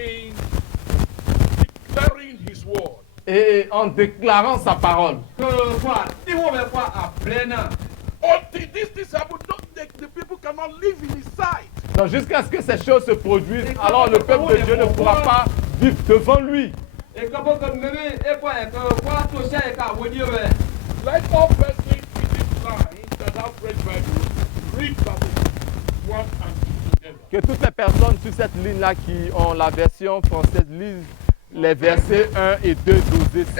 in declaring his word. Et en déclarant sa parole. Until these things happen, the people cannot live in his sight. Donc jusqu'à ce que ces choses se produisent, alors le peuple de Dieu ne pourra pas vivre devant lui. Like all persons in this line that have read Bible, read verses 1 and 2 together. Que toutes les personnes sur cette ligne-là qui ont la version française lisent les versets 1 et 2 d'Osée 6.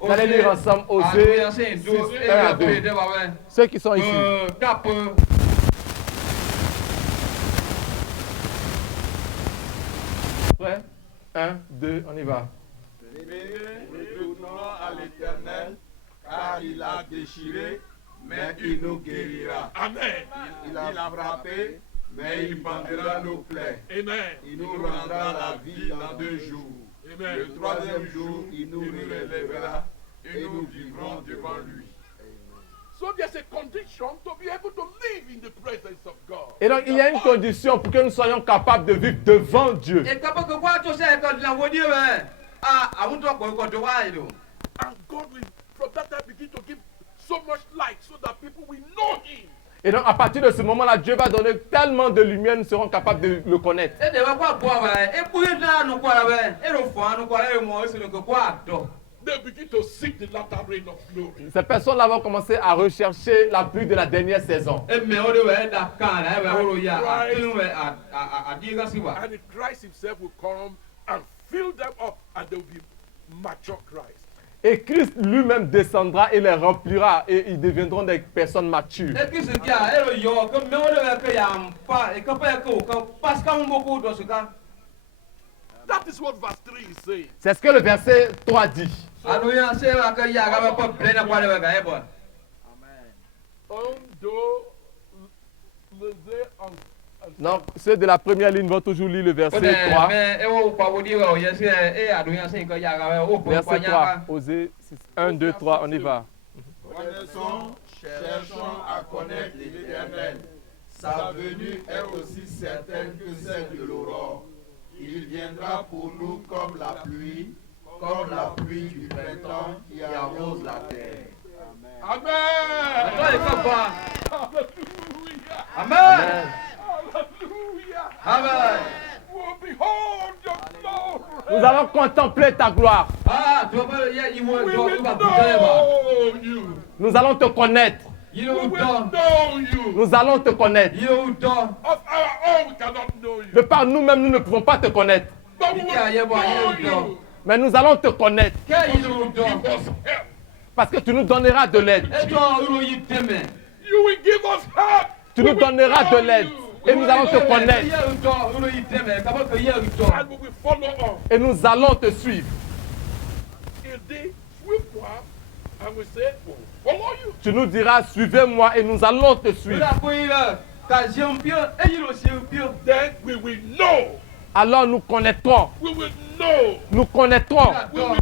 Vous allez lire ensemble Osée 6, 1 à 2. Ceux qui sont ici. Prêt? 1, 2, on y va. Retournons à l'Éternel, car il a déchiré, mais il nous guérira. Amen. Il a frappé, mais il bandera nos plaies. Amen. Il nous rendra la vie dans 2 jours. Amen. Le 3e jour, il nous relèvera et nous vivrons devant lui. So there's a condition to be able to live in the presence of God. Et donc il y a une condition pour que nous soyons capables de vivre devant Dieu. And God will, from that time, begin to give so much light so that people will know Him. Et donc à partir de ce moment-là, Dieu va donner tellement de lumière, nous serons capables de le connaître. They begin to seek the latter rain of glory. Ces personnes-là vont commencer à rechercher la pluie de la dernière saison. And Christ Himself will come and fill them up, and they will be mature Christ. Et Christ lui-même descendra et les remplira et ils deviendront des personnes matures. That is what verse 3 is saying. C'est ce que le verset 3 dit. Donc, ceux de la première ligne vont toujours lire le verset 3. Verset 3, Osée 1, 2, 3, on y va. Connaissons, cherchons à connaître l'Éternel. Sa venue est aussi certaine que celle de l'aurore. Il viendra pour nous comme la pluie du printemps qui arrose la terre. Amen. Amen. Hallelujah. Amen. Hallelujah. Amen. Oh, behold your glory. Nous allons contempler ta gloire. We will know you. Nous allons te connaître. We will know you. Nous allons te connaître. Of our own, we cannot know De you. par nous-mêmes, nous ne pouvons pas te connaître. But we will know you. Mais nous allons te connaître. Give us help. Parce que tu nous donneras de l'aide. You will give us help. Tu nous donneras de l'aide. Et nous allons te connaître. And we will follow on. Et nous allons te suivre. Il dit, suis-moi. And we say, we'll follow you. Tu nous diras, suivez-moi et nous allons te suivre. Then we will know. Alors nous connaîtrons. We will know. Nous connaîtrons. We will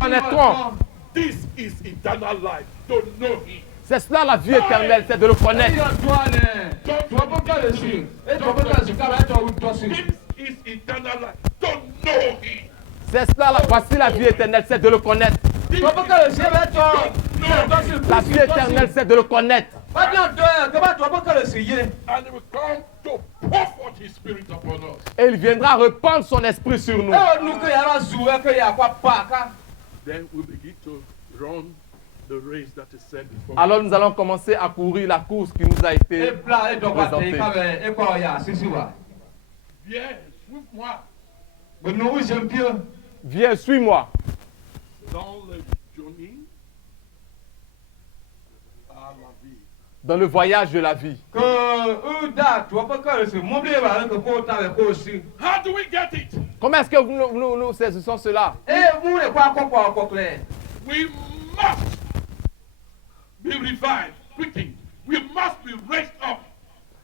Connaîtrons. This is eternal life. To know Him. C'est cela la vie éternelle, c'est de le connaître. This is eternal life. To know Him. C'est cela, voici la vie éternelle, c'est de le connaître. La vie éternelle, c'est de le connaître. And He will come to pour forth His Spirit upon us. Et il viendra répandre son esprit sur nous. Then we begin to run the race that is set before us. Alors nous allons commencer à courir la course qui nous a été présentée. Viens, suis-moi Viens, suis-moi dans le journey à la vie. dans le voyage de la vie. How do we get it? Comment est-ce que nous saisissons cela? We must be revived, quickened. We must be raised up.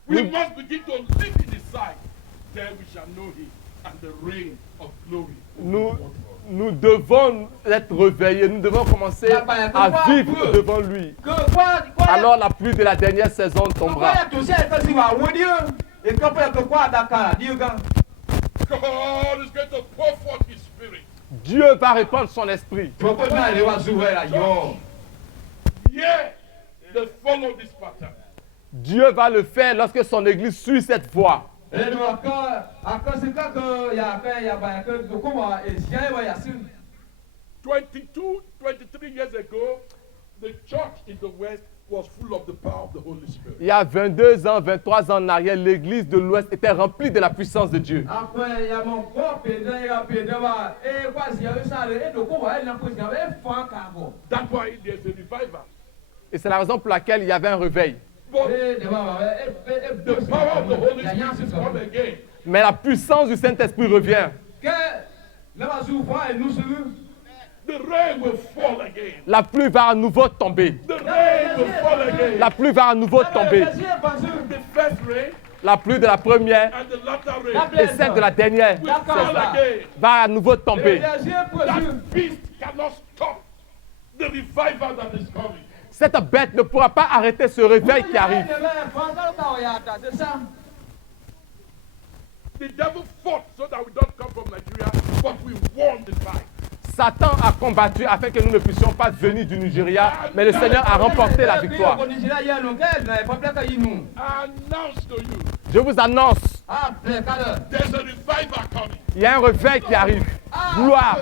We must begin to live in His sight. Then we shall know Him and the reign of glory. Nous devons être réveillés, nous devons commencer à vivre devant lui. Alors la pluie de la dernière saison tombera. Et quand on peut quoi Dakar, dis gars. God is going to pour forth His Spirit. Dieu va répandre son esprit. Tu peux pas aller voir jouer là, yo. Yeah, they follow this pattern. Dieu va le faire lorsque son église suit cette voie. Et donc encore c'est quand il y a que de quoi et j'ai ouais Yassine. 23 years ago, the church in the West was full of the power of the Holy Spirit. Il y a 22 ans, 23 ans en arrière, l'église de l'Ouest était remplie de la puissance de Dieu. Après il y a mon gros pédé et quoi si y a ça et de quoi elle n'a pas jamais fait cargo. That's why there's a revival. Et c'est la raison pour laquelle il y avait un réveil. But the power of the Holy Spirit is come again. Mais la puissance du Saint-Esprit revient. Que là joue et nous sur The rain will fall again. La pluie va à nouveau tomber. The rain will fall again. La pluie va à nouveau tomber. The first rain La pluie de la première and the latter rain et celle de la dernière will fall again. va à nouveau tomber. That beast cannot stop the revival that is coming. Cette bête ne pourra pas arrêter ce réveil qui arrive. The devil fought so that we don't come from Nigeria, but we won the fight. Satan a combattu afin que nous ne puissions pas venir du Nigeria, mais le Seigneur a remporté la victoire. I announce to you, Je vous annonce, there's a revival coming. il y a un réveil qui arrive. Gloire,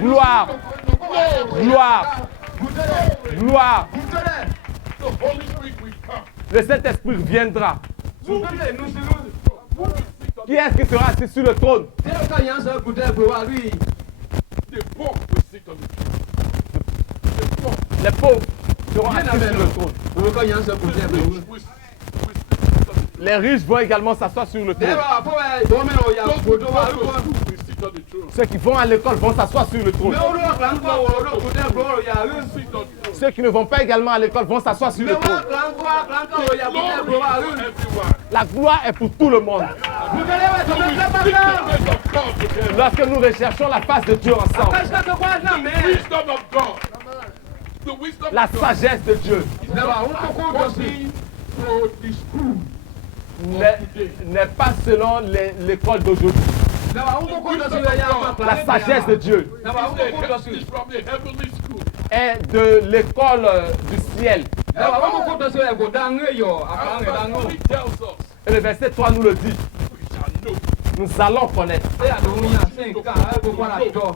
gloire, gloire, gloire. The Holy Spirit will come. Le Saint-Esprit viendra. Who will sit on Qui est-ce qui sera assis sur le trône? the poor will sit on the throne. The poor Les pauvres seront assis sur le trône. will sit on the throne. Les riches vont également s'asseoir sur le trône. Those who go to school will sit on the throne. Ceux qui vont à l'école vont s'asseoir sur le trône. Will sit on the throne. Ceux qui ne vont pas également à l'école vont s'asseoir sur le trône. Glory to everyone. La gloire est pour tout le monde. Who will seek the face of God together. Lorsque nous recherchons la face de Dieu ensemble, The wisdom of God. The wisdom la of God. sagesse de Dieu According to the school n'est pas selon l'école d'aujourd'hui. La sagesse de Dieu is from the heavenly school. est de l'école du ciel. And he tells us Et le verset 3 nous le dit. we shall know. Nous allons connaître.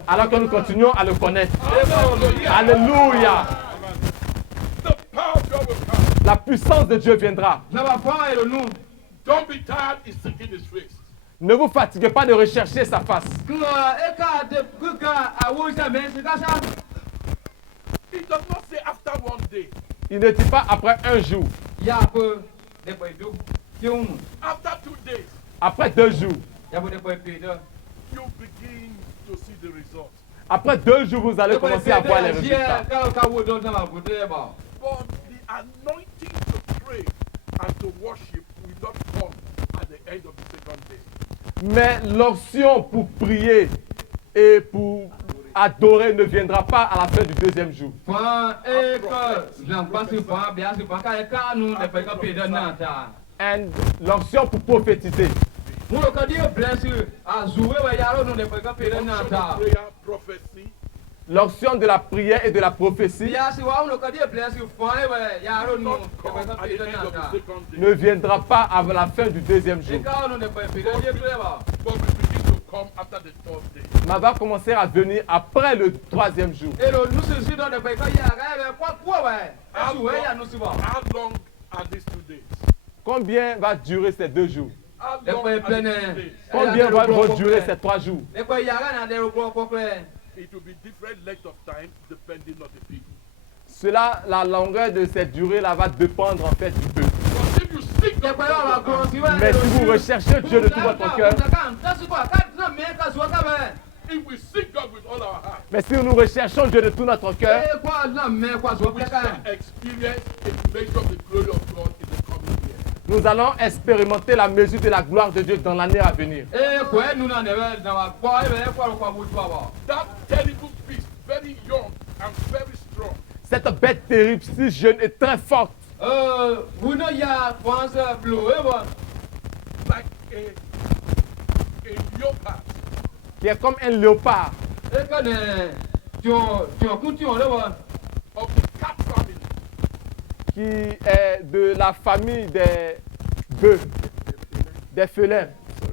Alors que nous continuons à le connaître. Alléluia. The power of God will come. La puissance de Dieu viendra. Don't be tired in seeking his face. Ne vous fatiguez pas de rechercher sa face. He does not say after one day. Il ne dit pas après un jour, After 2 days, après 2 jours. you begin to see the results. Après 2 jours, vous allez commencer à voir les résultats. But the anointing to pray and to worship will not come at the end of the second day. Mais l'onction pour prier et pour adorer ne viendra pas à la fin du 2e jour. Et l'onction pour prophétiser. Prayer, prophecy, L'onction de la prière et de la prophétie not come at the end of the second day. ne viendra pas à la fin du 2e jour. But we begin to come after the third day. Mais va commencer à venir après le 3e jour. How long are these 2 days? Combien va durer ces 2 jours? How long are these 2 days? Combien vont durer ces 3 jours? It will be different length of time depending on the people. Cela, la longueur de cette durée-là va dépendre en fait du peuple. But if you seek God with all your heart, Mais si vous recherchez Dieu de tout votre cœur, if we seek God with all our heart, mais si nous recherchons Dieu de tout notre cœur, we shall experience a measure of the glory of God in the coming year. nous allons expérimenter la mesure de la gloire de Dieu dans l'année à venir. That terrible beast, very young and very strong, Cette bête terrible, si jeune et très forte, a leopard qui est comme un léopard e ka ne tion kun tion le wa of the cat family. qui est de la famille des bœufs, des félins.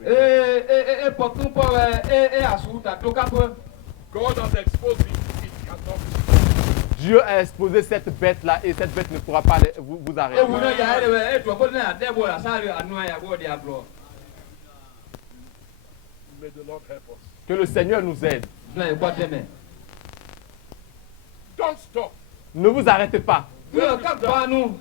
e pokun po e asu ta to ka po God has exposed it. It cannot be stopped. Dieu a exposé cette bête-là et cette bête ne pourra pas vous e arrêter. wu na ya e to ko na de bo la sa re anu ya bo dia blo May the Lord help us. Que le Seigneur nous aide. na e kwa teme Don't stop. Ne vous arrêtez pas. tu ka ba nu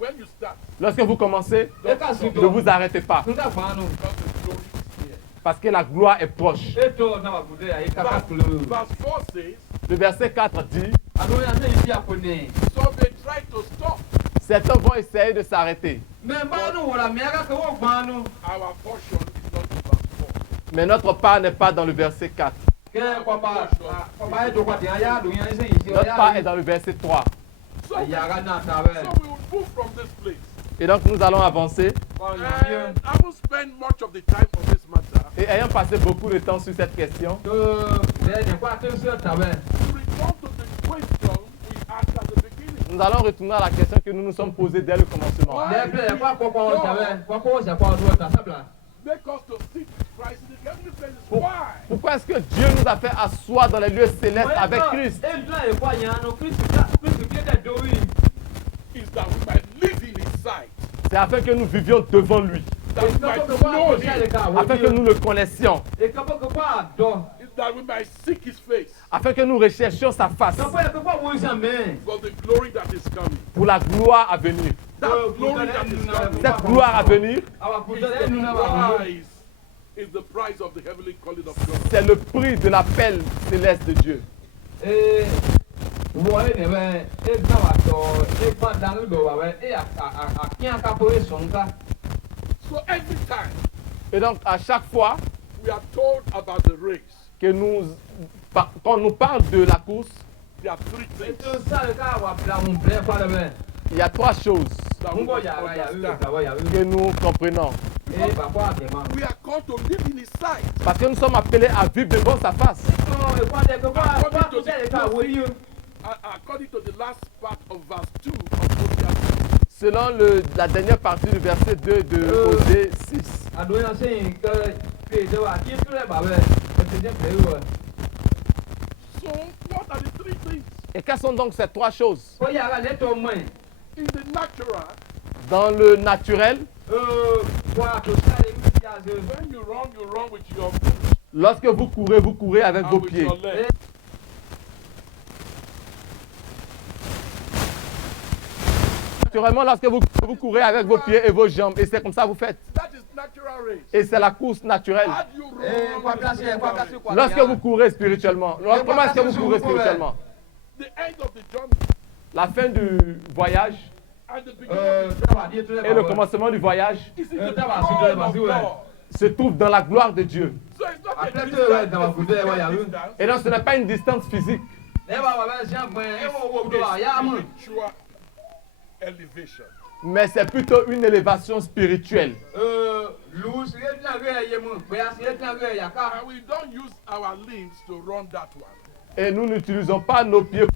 When you start, Lorsque vous commencez, e ka su ne to vous arrêtez pas. tu ka ba nu because the glory is here. Parce que la gloire est proche. e to na ba bude ya e ka ka kulu Verse 4 says, Le verset 4 dit, anu ya ne isi akone so they tried to stop. certains vont essayer de s'arrêter. me ba nu wala me aka ko gba nu Our portion is not in verse 4. Mais notre part n'est pas dans le verset 4. ke ko ba e to kwa dia ya du ya se isi Notre part est ya dans le verset 3. So, ya ga na ta be so we will move from this place. Et donc nous allons avancer. And I won't spend much of the time on this matter. Et ayant passé beaucoup de temps sur cette question, to de ne kwa te se ta be To return to the question we asked at the beginning. nous allons retourner à la question que nous nous sommes posée dès le commencement. de ple kwa ko ta be kwa se kwa do ta sabla Make us to sit with Christ in the heavenly places. Why? Pourquoi est-ce que Dieu nous a fait asseoir dans les lieux célestes avec Christ? e dra e kwa ya no Christ ke da do wi Is that we might live in His sight. C'est afin que nous vivions devant lui, That we might know Him. afin que nous le connaissions, e ka po ko kwa do Is that we might seek His face. afin que nous recherchions sa face ka po e ko wo jamais For the glory that is coming. pour la gloire à venir. That glory that is coming. Cette gloire à venir, awa ku Is do e nu na ba the price of the heavenly calling of God. c'est le prix de l'appel céleste de Dieu. e wo e ne be e dra wa to e pa dan do wa be e a kian ka po e so nka So every time Et donc à chaque fois we are told about the race, que quand on nous parle de la course, there are three e things to sa le ka wa bla mun ble kwa le be il y a trois choses that we mun go must ya ga ya wi understand. bla wa ya wi que nous comprenons. e ba kwa ke ma We are called to live in His sight. Parce que nous sommes appelés à vivre devant sa face. to e kwa de ko kwa to se le ka wo yi According to the last part of verse 2 of Hosea 6. Selon la dernière partie du verset 2 de Osée 6. ado ya se ke pe de wa ki tu le ba be e te je pe wo So what are the three things? Et quelles sont donc ces trois choses? ko ya ga le to mo In the natural, Dans le naturel, kwa to sa le mi ya ze when you run with your lorsque vous courez avec and vos with pieds. your leg. Naturellement, lorsque vous courez avec vos pieds et vos jambes, et c'est comme ça que vous faites. That is natural race. Et c'est la course naturelle. How do you e kwa run? place kwa place kwa Lorsque vous courez spirituellement, comment est-ce que vous courez spirituellement? The end of the journey La fin du voyage and the beginning of the ta wa di tu le et le ba commencement du voyage is in the that was glory good, of that was God. se trouvent dans la gloire de Dieu. So it's not Après a que, distance, ouais, dans la a bouteille, ouais, y a physical eu. distance. Et donc ce n'est pas une distance physique, e ba wa ba sia gbe e wo wo do wa ya mo Spiritual elevation. mais c'est plutôt une élévation spirituelle. lu si e na ge ye mo pe ya si e na ge ya ka And we don't use our limbs to run that one. Et nous n'utilisons pas nos pieds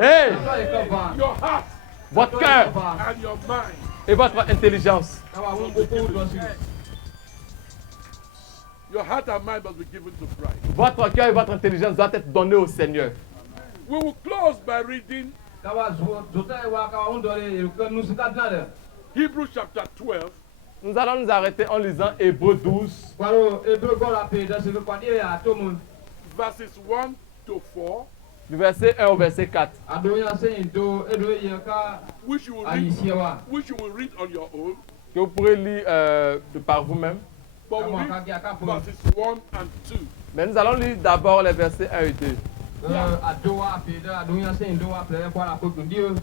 Hey! Atɔ yi ke va. your heart, Votre cœur and your mind. et votre intelligence. Kaba ŋun gbogbo dɔ si. Your heart and mind must be given to Christ. Votre cœur et votre intelligence doivent être donnés au Seigneur. We will close by reading Kaba zota yi wa kaba ŋun dɔ de ke nusika dina de. Hebrews chapter 12, Nous allons nous arrêter en lisant Hébreux 12, Kwaro ebe gbɔ la pe de se ke kwadi yi ato mu. verses 1 to 4, du verset 1 au verset 4. Ado ya se yin do edo yi ka which you will ayi read, sie wa. which you will read on your own. Que vous pourrez lire par vous-même. But we Kama read ka gi aka po. verses 1 and 2. Mais nous allons lire d'abord les versets 1 et 2. Ado wa pe de ado ya se yin do wa ple kwa la ko tundi o.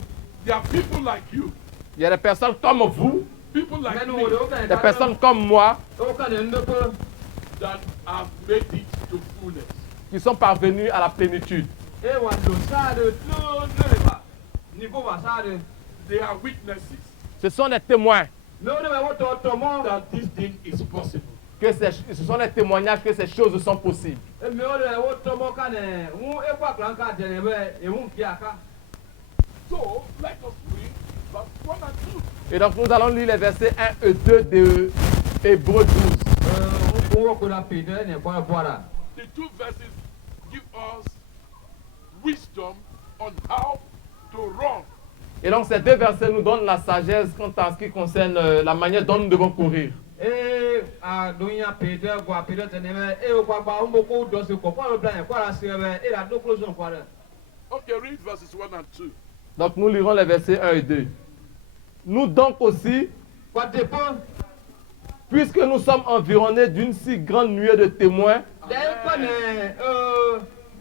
There are people like you, Il y a des personnes comme vous, people like Menu me, wo de o kan des personnes comme moi, o kan de ndo ko. that have made it to fullness. qui sont parvenus à la plénitude. E wa do sa de to ne ba. Niveau wa sa de. They are witnesses Ce sont des témoins. No ne me wo to mo. that this thing is possible. Que ce sont des témoignages que ces choses sont possibles. E me o de wo to mo ka ne. Wu e kwa klan ka de ne be e wu ki aka. So, let us read verse 1 and 2. Et donc nous allons lire les versets 1 et 2 de Hébreux 12. Wo ko la pe de ne kwa bora. The two verses give us wisdom on how to run. Et donc ces deux versets nous donnent la sagesse quant à ce qui concerne la manière dont nous devons courir. E a do ya pe de gwa pe de te ne me e o kwa ba un boko do se ko kwa lo plan kwa la se be e la do close kwa de. Okay, read verses 1 and 2. Donc nous lirons les versets 1 et 2. Nous donc aussi, Kwa dépend puisque nous sommes environnés d'une si grande nuée de témoins, den ko ne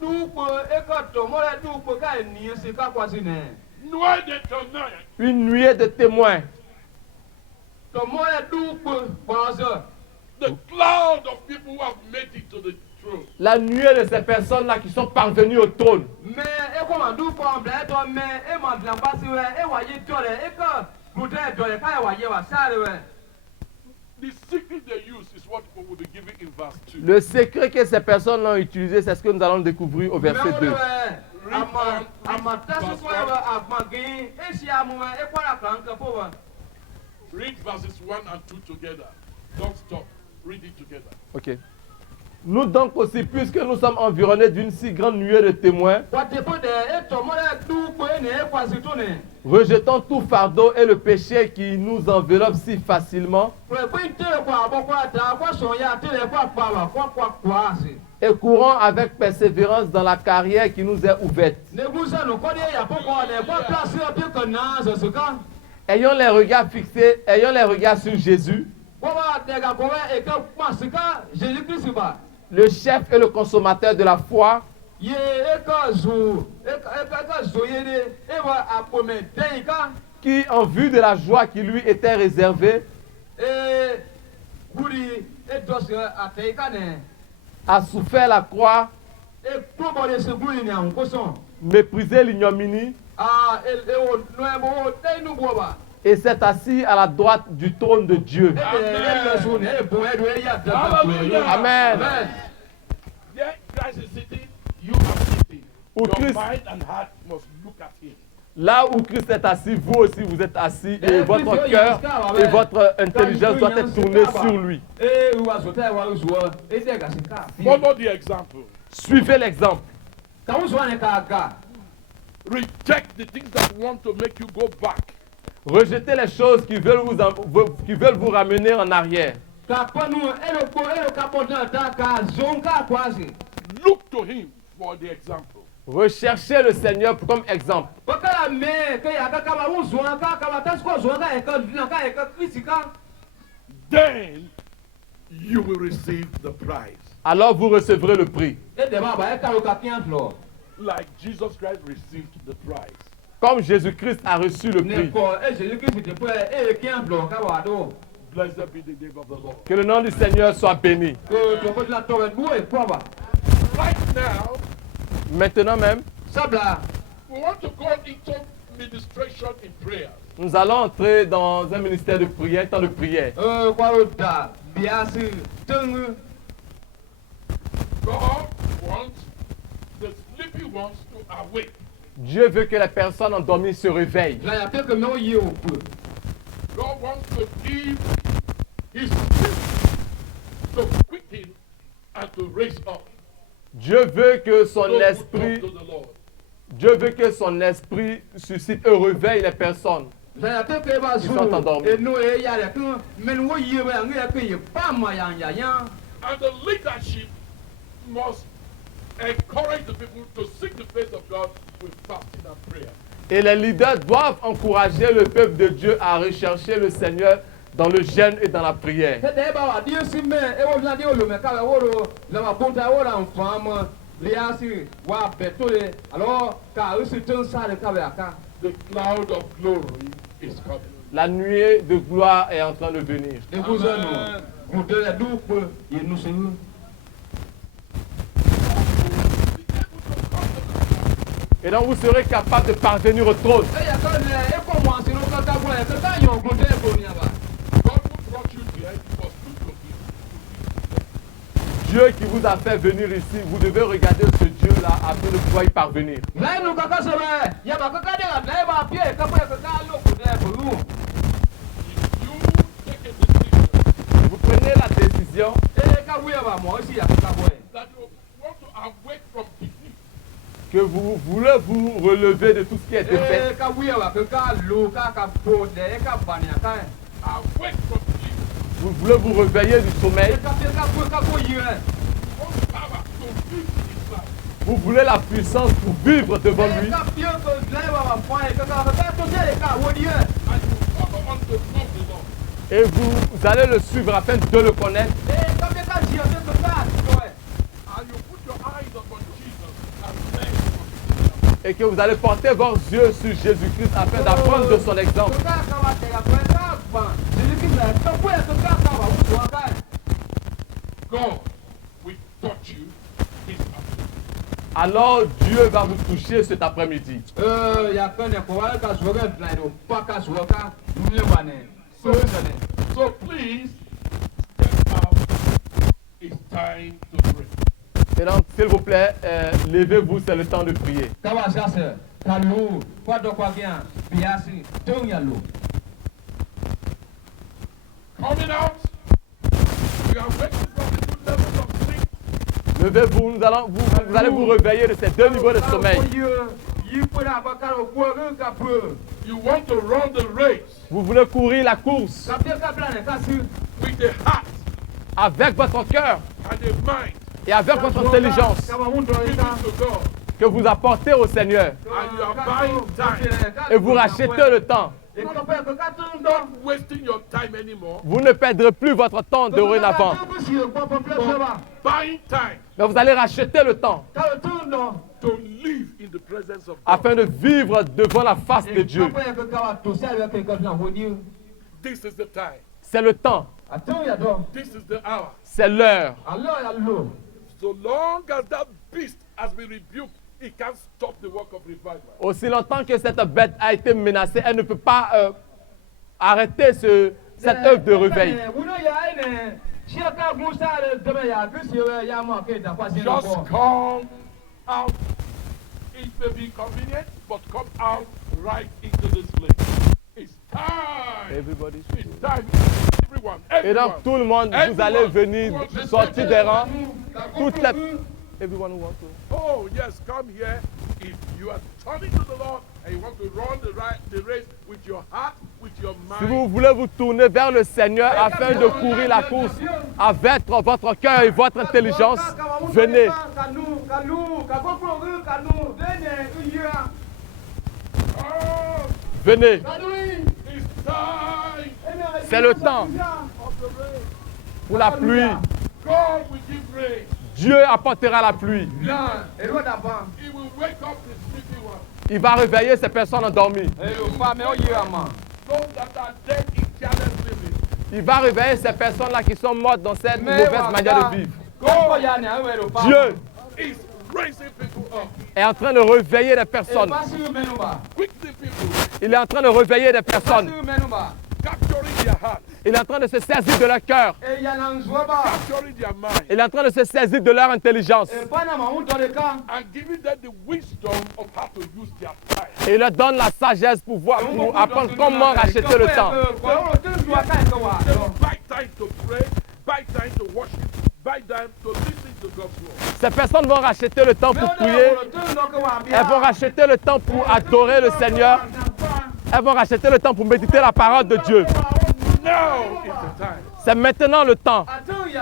du ko e ko to mo le du ko ka ni se ka kwa si ne. Noah de tonight. une nuée de témoins, To mo le du ko kwa so. The cloud of people who have made it to the throne. la nuée de ces personnes-là qui sont parvenues au trône. Me e ko ma du ko bla to me e ma bla ba si we e wa ye to le e ko gute do le ka wa ye wa sa le we. The secret they use is what we will be giving in verse 2. Le secret que ces personnes ont utilisé, c'est ce que nous allons découvrir au verset 2. Ama tasu ko wa agmagin e si amu e kwa la kan ka po wa. Read verses 1 and 2 together. Don't stop. Read it together. Ok. Nous donc aussi, puisque nous sommes environnés d'une si grande nuée de témoins, Kwa dépend de e to mo le du ko e ne e kwa si to ne. rejetons tout fardeau et le péché qui nous enveloppe si facilement, et courons avec persévérance dans la carrière qui nous est ouverte. Ayons les regards fixés, ayons les regards sur Jésus, le chef et le consommateur de la foi, qui, en vue de la joie qui lui était réservée, a souffert la croix, méprisé l'ignominie, et s'est assis à la droite du trône de Dieu. Amen. There Christ is sitting, you are sitting. Où Your Christ- mind and heart must look at him. Là où Christ est assis, vous aussi vous êtes assis, et votre cœur et votre intelligence doivent être tournés sur lui. Follow the example. Suivez l'exemple. Reject the things that want to make you go back. Rejetez les choses qui veulent vous ramener en arrière. Look to him for the example. Recherchez le Seigneur comme exemple. Then you will receive the prize. Alors vous recevrez le prix. Like Jesus Christ received the prize. Comme Jésus-Christ a reçu le prix. Blessed be the name of the Lord. Que le nom du Seigneur soit béni. Right now, Maintenant même, we want to go into ministration in prayer. nous allons entrer dans un ministère de prière, temps de prière. God wants the sleepy ones to awake. Dieu veut que les personnes endormies se réveillent. La ya pe ke me o ye o pe. God wants to give His Spirit to quicken and to raise up. Dieu veut que son Those who esprit, talk to the Lord. Dieu veut que son esprit suscite et réveille les personnes. La ya pe ke ba Ils sont endormis. e no e ya le ke men wo ye ba nge ya ke ye pa ma ya ya. And the leadership must encourage the people to seek the face of God with fasting and prayer. Et les leaders doivent encourager le peuple de Dieu à rechercher le Seigneur dans le jeûne et dans la prière. Ke de ba wa di si me e wo la di o lo me ka wo ro la ma bonta wo la nfam le ya si wa betole alors ka o si tun sa de ka ba ka. The cloud of glory is coming. La nuée de gloire est en train de venir. E ku zo no. Mo de la du pe ye nu se. Et donc vous serez capable de parvenir au trône. E ya ka ne e ko mo asi no ka ka bo e ka yo go de ko ni ba. God who brought you here, He must look to Him. Dieu qui vous a fait venir ici, vous devez regarder ce Dieu-là afin de pouvoir y parvenir. La nu ka ka se ba ya ba ka ka de la na ba pie ka bo e ka lo ko de ko lu. If you take a decision Vous prenez la décision E ka wi ba mo si ya ka bo e. that you want to awake from defeat, que vous voulez vous relever de tout ce qui a été fait. E ka wi ba ka lo ka bo de ka ba ni ka. awake from sleep, Vous voulez vous réveiller du sommeil. E ka bo yi e. you want power to live in His life. Vous voulez la puissance pour vivre devant lui. E ka pie ko la ba fa e ka to de ka wo di e. And you follow on the law of the Lord. Et vous allez le suivre afin de le connaître. E ka be ka ji e ka to e. And you put your eyes upon Jesus and learn from Him. Et que vous allez porter vos yeux sur Jésus-Christ afin d'apprendre de son exemple. God will touch you this afternoon. Alors Dieu va vous toucher cet après-midi. So please step out. It's time to pray. Et donc, s'il vous plaît, levez-vous, c'est le temps de prier. Coming out, we are waiting for the two levels of sleep. Levez-vous, vous allez vous réveiller de ces deux niveaux de sommeil. You want to run the race Vous voulez courir la course with the heart avec votre cœur and the mind et avec votre intelligence given to God, que vous apportez au Seigneur. and you are buying time, Et vous rachetez le temps. not wasting your time anymore, Vous ne perdrez plus votre temps dorénavant. buying time Mais vous allez racheter le temps to live in the presence of God. afin de vivre devant la face de Dieu. This is the time. C'est le temps. This is the hour. C'est l'heure. So long as that beast has been rebuked, it can't stop the work of revival. Aussi longtemps que cette bête a été menacée, elle ne peut pas arrêter cette œuvre de réveil. Just come out. It may be convenient, but come out right into this place. It's time. Everybody. It's time. Everyone. Et donc Everyone. tout le monde, vous allez venir sortir des rangs. Toute la... Everyone who wants to. Oh, yes, come here. If you are turning to the Lord and you want to run the race with your heart, with your Si mind, vous voulez vous tourner vers le Seigneur afin de courir la course avec votre cœur et votre intelligence, venez. oh, Venez. it's time C'est le temps of the race. pour la pluie. God will give rain. Dieu apportera la pluie. He will wake up the sleeping one. Il va réveiller ces personnes endormies. Those that are dead in careless living. Il va réveiller ces personnes-là qui sont mortes dans cette mauvaise manière de vivre. Dieu Is raising people up. est en train de réveiller des personnes. Quickly people. Il est en train de réveiller des personnes. Capturing their heart. Il est en train de se saisir de leur cœur. Capturing their mind. Il est en train de se saisir de leur intelligence. And giving them the wisdom of how to use their time. Et il leur donne la sagesse pour apprendre comment racheter le temps. They buy time to pray, buy time to worship, buy time to listen to God's word. Ces personnes vont racheter le temps pour prier. Elles vont racheter le temps pour adorer le Seigneur. Elles vont racheter le temps pour méditer la parole de Dieu. Now is the time. C'est maintenant le temps. Now is the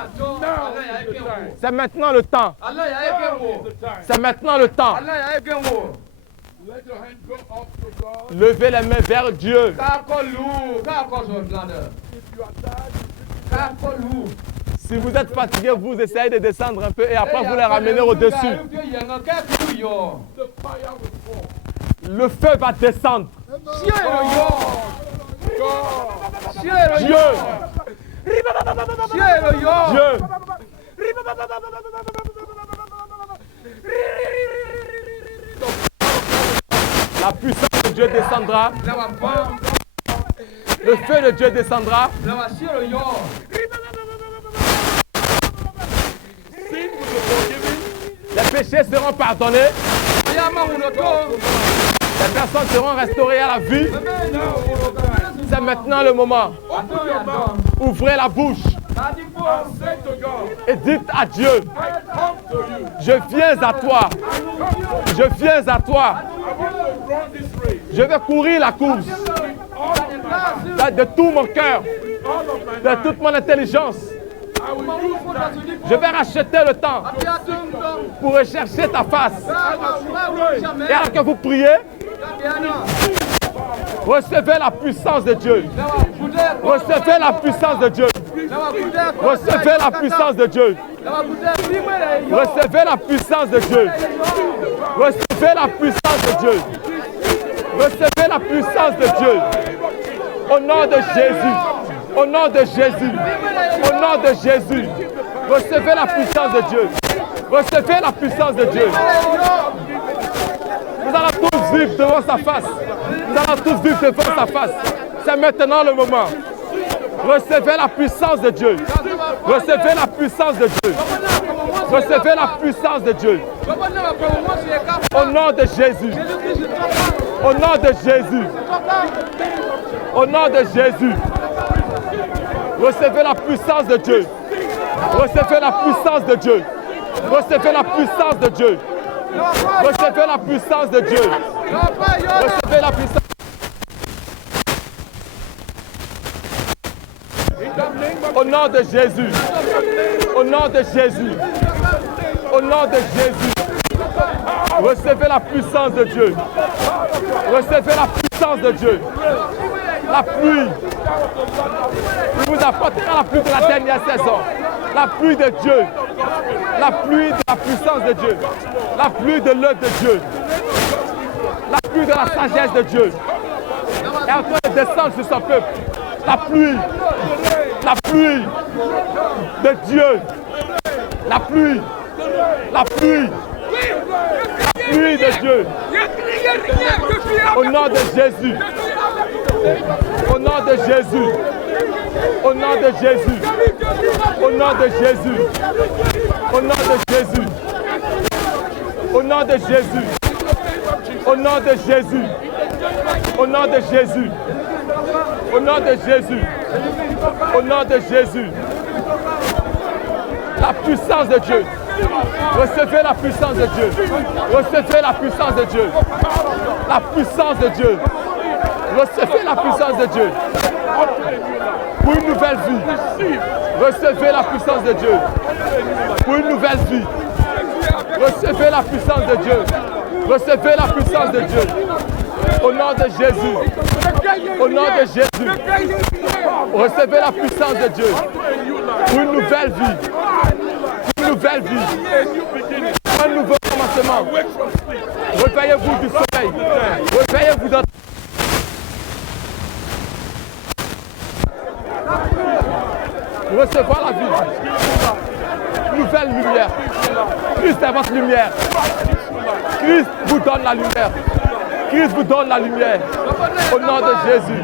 time. C'est maintenant le temps. Now is the time. C'est maintenant le temps. Let your hand go up to God. Levez les mains vers Dieu. If you are tired, Si vous êtes fatigué, vous essayez de descendre un peu et après vous les ramenez au-dessus. the fire will fall. Le feu va descendre. Dieu. Dieu. La puissance de Dieu descendra. Le feu de Dieu descendra. Sin will be forgiven. Les péchés seront pardonnés. Les personnes seront restaurées à la vie. C'est maintenant le moment. Open your mouth Ouvrez la bouche and say to God, et dites à Dieu, I come to you. je viens à toi. Je viens à toi. I want to run this race. Je vais courir la course All of my heart, de tout mon cœur, all of my de mind. toute mon intelligence. I will use time. Je vais racheter le temps pour rechercher ta face. Et alors que vous priez, recevez la puissance de Dieu. Recevez la puissance de Dieu. Recevez la puissance de Dieu. Recevez la puissance de Dieu. Recevez la puissance de Dieu. Recevez la puissance de Dieu. Au nom de Jésus. Au nom de Jésus. Au nom de Jésus. Recevez la puissance de Dieu. Recevez la puissance de Dieu. Nous allons tous vivre devant sa face. Nous allons tous vivre devant sa face. C'est maintenant le moment. Recevez la puissance de Dieu. Recevez la puissance de Dieu. Recevez la puissance de Dieu. Au nom de Jésus. Au nom de Jésus. Au nom de Jésus. Recevez la puissance de Dieu. Recevez la puissance de Dieu. Recevez la puissance de Dieu. Recevez la puissance de Dieu. Recevez la puissance. Au nom de Jésus. Au nom de Jésus. Au nom de Jésus. Recevez la puissance de Dieu. Recevez la puissance de Dieu. La pluie. Il vous apportera la pluie de la dernière saison. La pluie de Dieu. La pluie de la puissance de Dieu. La pluie de l'œuvre de Dieu. La pluie de la sagesse de Dieu. Et en train de descendre sur son peuple. La pluie. La pluie de Dieu. La pluie. La pluie. La pluie de Dieu. Au nom de Jésus. Au nom de Jésus. Au nom de Jésus. Au nom de Jésus. Au nom de Jésus. Au nom de Jésus. Au nom de Jésus. Au nom de Jésus. Au nom de Jésus. Au nom de Jésus. La puissance de Dieu. Recevez la puissance de Dieu. Recevez la puissance de Dieu. La puissance de Dieu. Recevez la puissance de Dieu. Pour une nouvelle vie. Recevez la puissance de Dieu. Pour une nouvelle vie. Recevez la puissance de Dieu. Recevez la puissance de Dieu. Au nom de Jésus. Au nom de Jésus. Recevez la puissance de Dieu. Pour une nouvelle vie. Pour une nouvelle vie. Un nouveau commencement. Réveillez-vous du sommeil. Réveillez-vous dans... Recevoir la vie. Nouvelle lumière. Christ est votre lumière. Christ vous donne la lumière. Christ vous donne la lumière. Au nom de Jésus.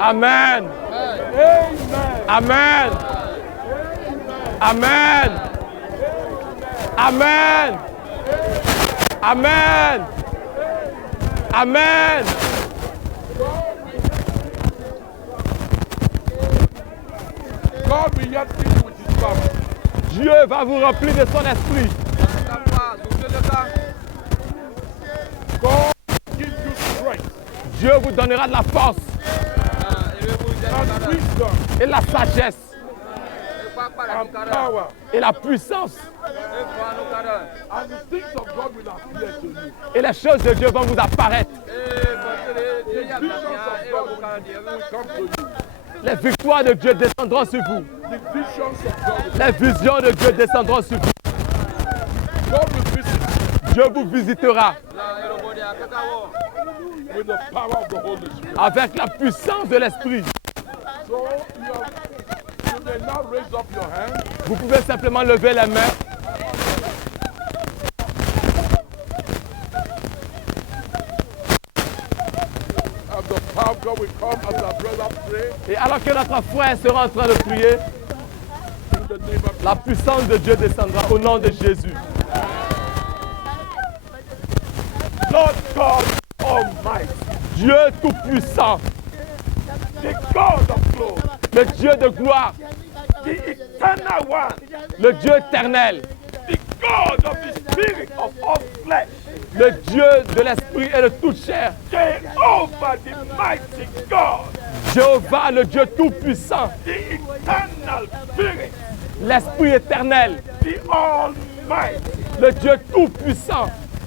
Amen. Amen. Amen. Amen. Amen. Amen. God will yet fill you with his power. Dieu va vous remplir de son esprit. God will give you strength Dieu vous donnera de la force and wisdom et la sagesse and power. et la puissance. And the things of God will appear to you. Et les choses de Dieu vont vous apparaître. The visions of God will come to you. Les victoires de Dieu descendront sur vous. The visions of God will Les visions de Dieu descendront sur vous. God will visit Dieu vous visitera with the power of the Holy Spirit. avec la puissance de l'esprit. So you may now raise up your hand. Vous pouvez simplement lever les mains. And the power of God will come as our brother pray Et alors que notre frère sera en train de prier, in the name of la puissance de Dieu descendra au nom de Jésus. Lord God Almighty, Dieu tout-puissant, the God of glory, le Dieu de gloire, the eternal one, le Dieu éternel, the God of the spirit of all flesh, le Dieu de l'esprit et de toute chair, Jehovah the mighty God, Jéhovah, le Dieu tout-puissant, the eternal spirit, l'esprit éternel, the almighty, le Dieu tout-puissant.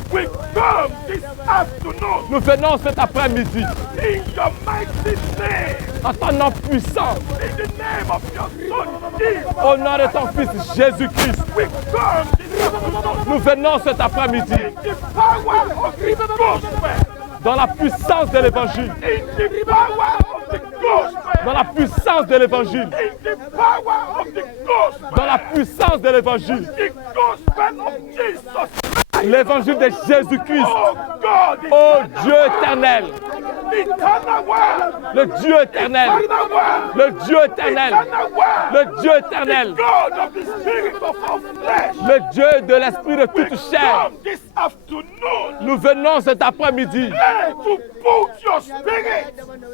will come this afternoon Nous venons cet après-midi in your mighty name, en ton nom puissant, in the name of your son Jesus. au nom de ton Fils Jésus-Christ. We come this afternoon Nous venons cet après-midi in the power of the gospel, dans la puissance de l'Évangile, in the power of the gospel, dans la puissance de l'Évangile, in the power of the gospel, dans la puissance de l'Évangile, the gospel of Jesus. l'Évangile de Jésus-Christ. Oh God, the Ô Dieu éternel, eternal one, le Dieu éternel, eternal one, le Dieu éternel, eternal one, le Dieu éternel, God of the spirit of all flesh. le Dieu de l'esprit de toute chair. Come this afternoon Nous venons cet après-midi to put your spirit.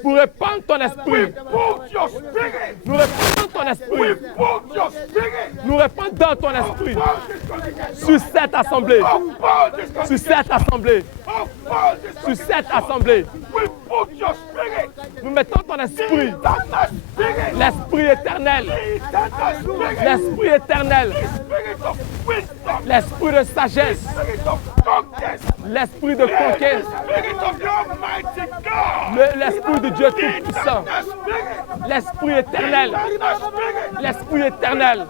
pour répandre ton We esprit. put your spirit. Nous répandons ton We esprit. put your spirit. Nous répandons ton esprit Upon this congregation. sur cette assemblée. Upon this Sur congregation. cette assemblée. Upon this Sur cette congregation. assemblée. We put your spirit. Nous mettons ton esprit. Eternal spirit. L'esprit éternel. Eternal spirit. L'esprit éternel. Spirit of wisdom. L'esprit de sagesse. Spirit of conquest. L'esprit de conquête. Spirit of the Almighty God. L'esprit de Dieu tout-puissant. Eternal spirit. L'esprit éternel. Eternal spirit. L'esprit éternel.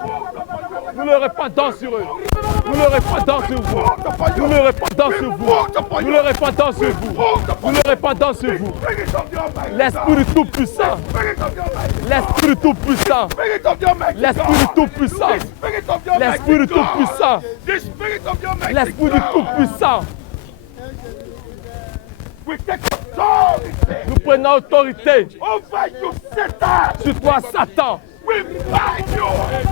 Nous le répandons sur eux. Nous le répandons sur vous. Nous le répandons sur vous. Nous le répandons sur vous. Nous le répandons sur vous. Spirit of the Almighty L'esprit du tout-puissant. Spirit of the Almighty L'esprit du tout-puissant. Spirit of the Almighty L'esprit du God. tout-puissant. The Spirit of the L'esprit du Almighty God. tout-puissant. The Spirit of the Almighty L'esprit du God. tout-puissant. We take authority Nous prenons autorité over you, Satan. sur toi, Satan. We bind you.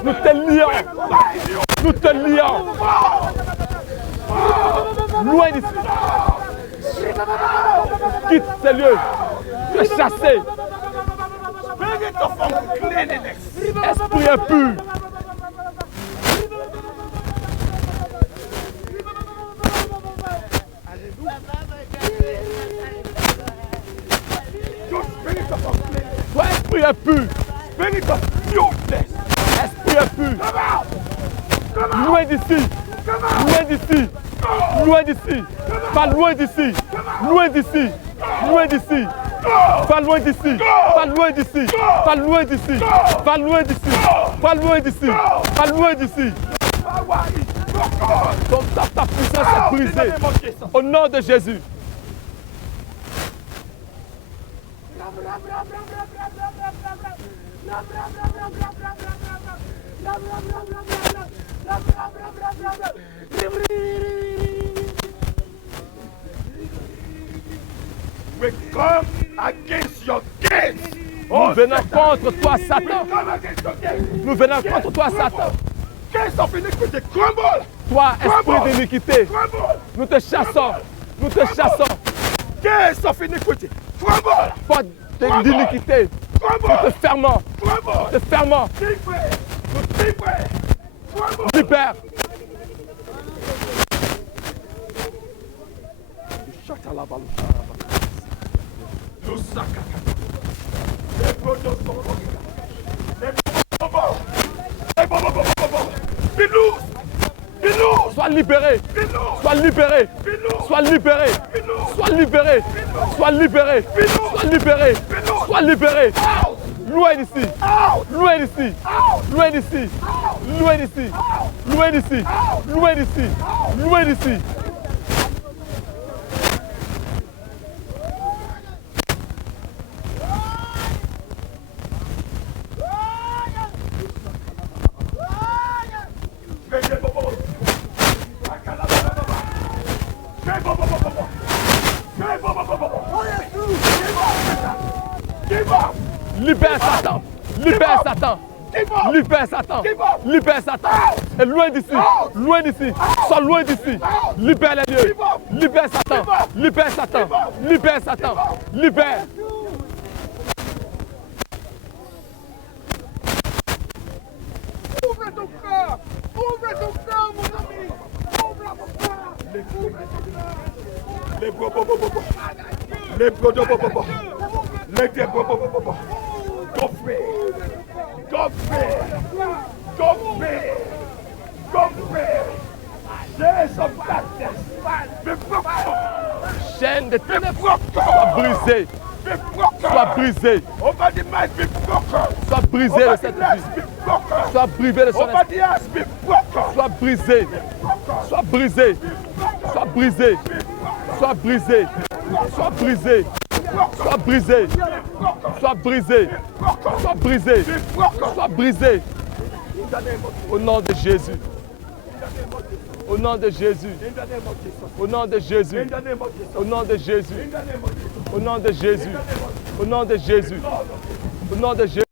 Nous te lions. Bind you. Nous te lions. Loin d'ici. Quitte ces lieux. Tu es chassé. Spirit of uncleanness. Esprit impur. You spirit of uncleanness. Toi, esprit impur. Spirit of filthiness. Esprit impur. Come out. Come out. Loin d'ici. Come out. Loin d'ici. Loin d'ici. Pas loin d'ici. Loin d'ici. Loin d'ici. Pas loin d'ici. Pas loin d'ici. Pas loin d'ici. Pas loin d'ici. Pas loin d'ici. Pas loin d'ici. Power is broken. Donc ta puissance est In the brisée. name of Jesus. Au nom de Jésus. We come against your gates. Nous venons contre toi, Satan. We come against your gates. Nous venons contre toi, Satan. Gates of iniquity, crumble. Toi, esprit d'iniquité, Crumble. nous te chassons. Nous te chassons. Gates of iniquity, crumble. Porte d'iniquité, nous Crumble. te fermons. Crumble. Te fermons. Give way. Give way. Crumble. Libère. Be loose. Be loose. Sois libéré. Be loose. Sois libéré. Be loose. Sois libéré. Be loose. Sois libéré. Sois libéré. Sois libéré. Sois libéré. Out. Loin d'ici. Out. Loin d'ici. Loin d'ici. Loin d'ici. Loin d'ici. Loin d'ici. Loin d'ici. Libère Satan. Libère Satan. Libère Satan. Libère Satan. Et loin d'ici. Loin d'ici. Sois loin d'ici. Libère les lieux. Libère Satan. Libère Satan. Libère Satan. Libère. Ouvre ton cœur. Ouvre ton cœur, mon ami. Ouvre ton cœur. Les bobo. Les bobo. Les bobo. Don't fear. Don't fear. Don't fear. Don't fear. Chains of darkness. Be broken. Chaîne de Be ténèbres. Sois broken. brisé. Be broken. Sois brisé. Over the mind, be broken. Sois brisé Over de the cette legs, vie. be broken. Sois privé de son Over esprit. the eyes, be broken. Sois brisé. Sois brisé. Sois brisé. Sois brisé. Sois brisé. Sois brisé. Sois brisé. Sois brisé. Sois brisé. Au nom de Jésus. Au nom de Jésus. Au nom de Jésus. Au nom de Jésus. Au nom de Jésus. Au nom de Jésus. Au nom de Jésus.